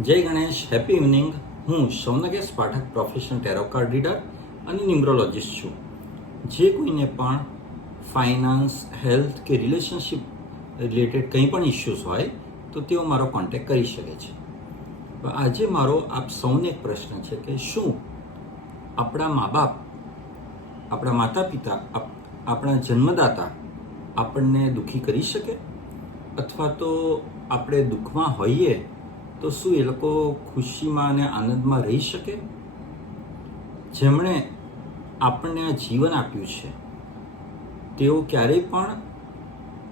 જય Ganesh, happy evening. હું Saunagesh Pathak, professional tarot card reader અને ન્યુમરોલોજીસ્ટ છું. જે કોઈને પણ ફાઇનાન્સ, હેલ્થ કે રિલેશનશિપ રિલેટેડ કંઈ પણ ઇશ્યુઝ હોય તો તેઓ મારો કોન્ટેક્ટ કરી શકે છે. આજે મારો આપ સૌને એક પ્રશ્ન છે કે શું આપણા મા બાપ, આપણા માતા પિતા, આપણા જન્મદાતા આપણને દુઃખી કરી શકે? અથવા તો આપણે દુઃખમાં હોઈએ તો શું એ લોકો ખુશીમાં અને આનંદમાં રહી શકે? જેમણે આપણને આ જીવન આપ્યું છે તેઓ ક્યારેય પણ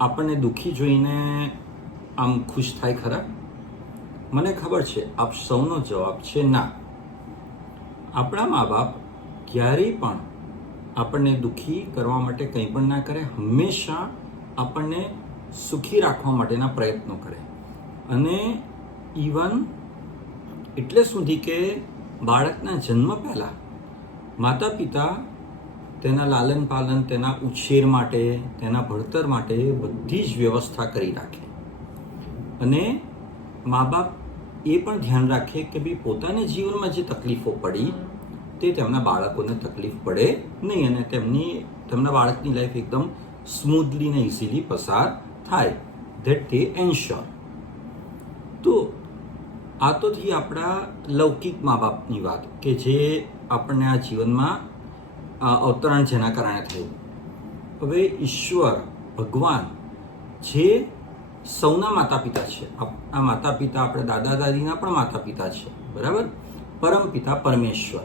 આપણને દુઃખી જોઈને આમ ખુશ થાય ખરા? મને ખબર છે આપ સૌનો જવાબ છે ના. આપણા મા બાપ ક્યારેય પણ આપણને દુઃખી કરવા માટે કંઈ પણ ના કરે, હંમેશા આપણને સુખી રાખવા માટેના પ્રયત્નો કરે. અને ઇવન એટલે સુધી કે બાળકના જન્મ પહેલાં માતા પિતા તેના લાલન પાલન, તેના ઉછેર માટે, તેના ભણતર માટે બધી જ વ્યવસ્થા કરી રાખે. અને મા બાપ એ પણ ધ્યાન રાખે કે ભાઈ પોતાના જીવનમાં જે તકલીફો પડી તે તેમના બાળકોને તકલીફ પડે નહીં અને તેમના બાળકની લાઈફ એકદમ સ્મૂથલી ને ઇઝીલી પસાર થાય. ધેટ તે એન્શ્યોર. તો આ તો થઈ આપણા લૌકિક મા બાપની વાત કે જે આપણને આ જીવનમાં અવતરણ જેના કારણે થયું. હવે ઈશ્વર, ભગવાન જે સૌના માતા પિતા છે, આ માતા પિતા આપણે દાદા દાદીના પણ માતા પિતા છે, બરાબર? પરમ પિતા પરમેશ્વર,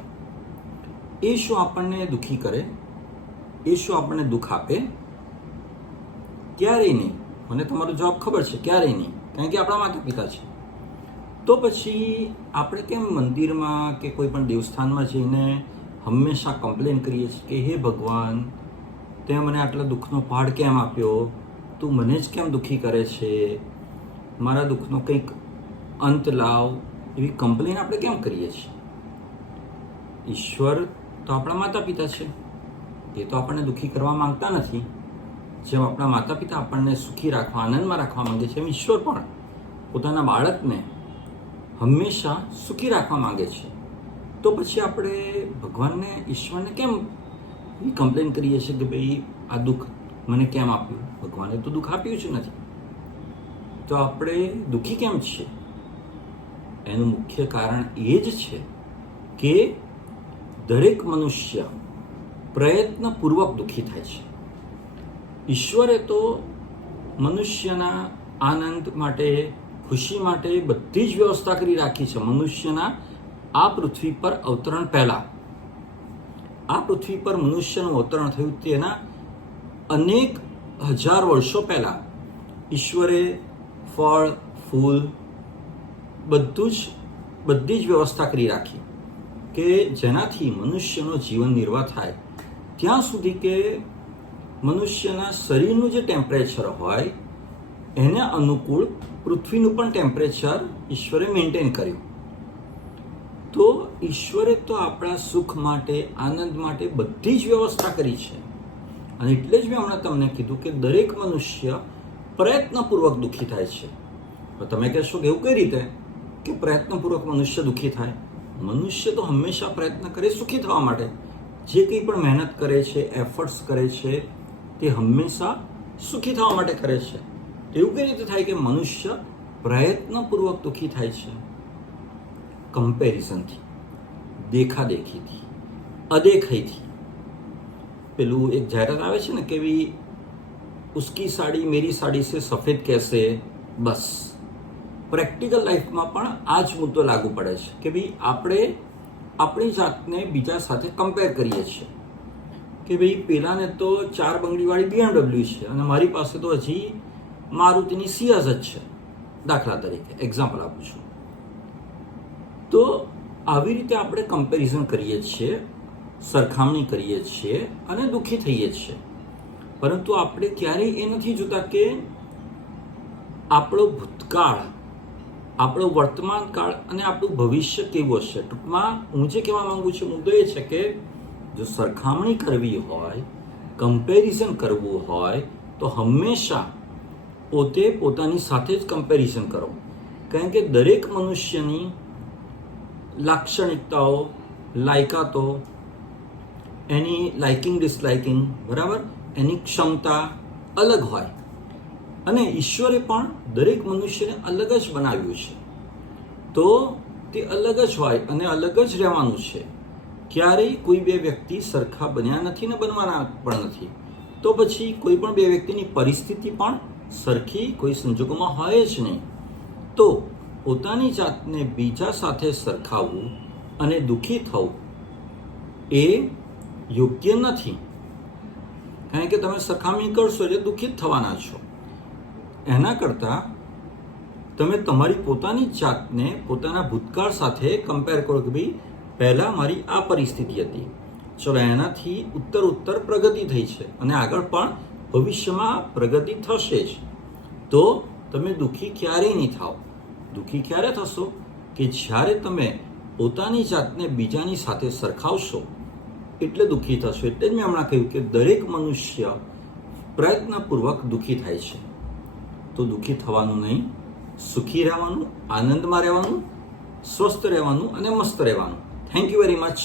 એ શું આપણને દુઃખી કરે? એ શું આપણને દુઃખ આપે? ક્યારેય નહીં. મને તમારો જવાબ ખબર છે, ક્યારેય નહીં, કારણ કે આપણા માતા પિતા છે. તો પછી આપણે કેમ મંદિરમાં કે કોઈ પણ દેવસ્થાનમાં જઈને હંમેશા કમ્પ્લેન કરીએ છીએ કે હે ભગવાન, તે મને આટલા દુઃખનો પહાડ કેમ આપ્યો? તું મને જ કેમ દુઃખી કરે છે? મારા દુઃખનો કંઈક અંત લાવ. એવી કમ્પ્લેન આપણે કેમ કરીએ છીએ? ઈશ્વર તો આપણા માતા પિતા છે, એ તો આપણને દુઃખી કરવા માંગતા નથી. જેમ આપણા માતા પિતા આપણને સુખી રાખવા, આનંદમાં રાખવા માંગે છે, એમ ઈશ્વર પણ પોતાના બાળકને હંમેશા સુખી રાખવા માંગે છે. તો પછી આપણે ભગવાનને, ઈશ્વરને કેમ કમ્પ્લેન કરીએ છીએ કે ભાઈ આ દુઃખ મને કેમ આપ્યું? ભગવાને તો દુઃખ આપ્યું જ નથી. તો આપણે દુઃખી કેમ છીએ? એનું મુખ્ય કારણ એ જ છે કે દરેક મનુષ્ય પ્રયત્નપૂર્વક દુઃખી થાય છે. ઈશ્વરે તો મનુષ્યના આનંદ માટે, ખુશી માટે બધી જ વ્યવસ્થા કરી રાખી છે. મનુષ્યના આ પૃથ્વી પર અવતરણ પહેલા, આ પૃથ્વી પર મનુષ્યનું અવતરણ થયું તેના અનેક હજાર વર્ષો પહેલા ઈશ્વરે ફળ, ફૂલ બધી જ વ્યવસ્થા કરી રાખી કે જેનાથી મનુષ્યનો જીવન નિર્વાહ થાય. ત્યાં સુધી કે મનુષ્યના શરીરનું જે ટેમ્પરેચર હોય એને અનુકૂળ પૃથ્વીનું પણ ટેમ્પરેચર ઈશ્વરે મેન્ટેન કર્યું. તો ઈશ્વરે તો આપણા સુખ માટે, આનંદ માટે બધી જ વ્યવસ્થા કરી છે. અને એટલે જ મેં હમણાં તમને કીધું કે દરેક મનુષ્ય પ્રયત્નપૂર્વક દુઃખી થાય છે. તો તમે કહેશો કે એવું કઈ રીતે કે પ્રયત્નપૂર્વક મનુષ્ય દુઃખી થાય? મનુષ્ય તો હંમેશા પ્રયત્ન કરે સુખી થવા માટે. જે કંઈ પણ મહેનત કરે છે, એફર્ટ્સ કરે છે, તે હંમેશા સુખી થવા માટે કરે છે. એવું કઈ રીતે થાય કે મનુષ્ય પ્રયત્નપૂર્વક દુઃખી થાય છે? કમ્પેરિઝનથી, દેખાદેખીથી, અદેખાઈથી. પેલું એક જાહેરાત આવે છે ને કે ભાઈ ઉસકી સાડી મેરી સાડી સે સફેદ કેસે. બસ પ્રેક્ટિકલ લાઈફમાં પણ આ જ મુદ્દો લાગુ પડે છે કે ભાઈ આપણે આપણી જાતને બીજા સાથે કમ્પેર કરીએ છીએ કે ભાઈ પેલાને તો 4 બંગડીવાળી BMW છે અને મારી પાસે તો હજી મારુતિની સિયાઝ જ છે, દાખલા તરીકે એક્ઝામ્પલ આપું છું. તો આવી રીતે આપણે કમ્પેરિઝન કરીએ છીએ, સરખામણી કરીએ છીએ અને દુઃખી થઈએ છીએ. પરંતુ આપણે ક્યારેય એ નથી જોતા કે આપણો ભૂતકાળ, આપણો વર્તમાન કાળ અને આપણું ભવિષ્ય કેવું હશે. ટૂંકમાં હું જે કહેવા માંગુ છું મુદ્દો એ છે કે જો સરખામણી કરવી હોય, કમ્પેરિઝન કરવું હોય તો હંમેશા પોતે પોતાની સાથે જ કમ્પેરિઝન કરો. કારણ કે દરેક મનુષ્યની લાક્ષણિકતાઓ, લાયકાતો, એની લાઇકિંગ ડિસલાઇકિંગ, બરાબર, એની ક્ષમતા અલગ હોય. અને ઈશ્વરે પણ દરેક મનુષ્યને અલગ જ બનાવ્યું છે. તો તે અલગ જ હોય અને અલગ જ રહેવાનું છે. ક્યારેય કોઈ બે વ્યક્તિ સરખા બન્યા નથી ને બનવાના પણ નથી. તો પછી કોઈ પણ બે વ્યક્તિની પરિસ્થિતિ પણ સરખી કોઈ સંજોગોમાં હોય જ નહીં. તો પોતાની જાતને બીજા સાથે સરખાવવું અને દુઃખી થવું એ યોગ્ય નથી. કારણ કે તમે સરખામણી કરશો એટલે દુઃખી જ થવાના છો. એના કરતાં તમે તમારી પોતાની જાતને પોતાના ભૂતકાળ સાથે કમ્પેર કરો કે ભાઈ પહેલાં મારી આ પરિસ્થિતિ હતી, ચલો એનાથી ઉત્તર પ્રગતિ થઈ છે અને આગળ પણ ભવિષ્યમાં પ્રગતિ થશે જ. તો તમે દુઃખી ક્યારેય નહીં થાઓ. દુઃખી ક્યારે થશો કે જ્યારે તમે પોતાની જાતને બીજાની સાથે સરખાવશો એટલે દુઃખી થશો. એટલે જ મેં હમણાં કહ્યું કે દરેક મનુષ્ય પ્રયત્નપૂર્વક દુઃખી થાય છે. તો દુઃખી થવાનું નહીં, સુખી રહેવાનું, આનંદમાં રહેવાનું, સ્વસ્થ રહેવાનું અને મસ્ત રહેવાનું. Thank you very much.